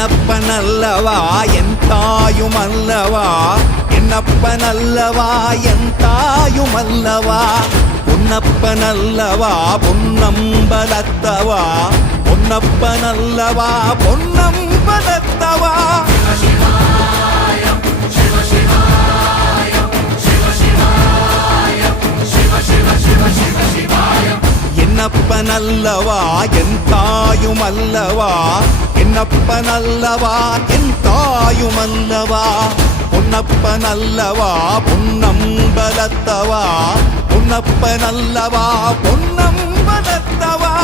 என்னப்பனல்லவா என் தாயுமல்லவா, என்னப்பனல்லவா என் தாயுமல்லவா, பொன்னப்பனல்லவா பொன்னம்பலத்தவா, பொன்னப்பனல்லவா பொன்னம்பலத்தவா. என்னப்பனல்லவா என் தாயுமல்லவா, என்னப்பனல்லவா என் தாயுமல்லவா, பொன்னப்பனல்லவா பொன்னம்பலத்தவா, பொன்னப்பனல்லவா பொன்னம்பலத்தவா.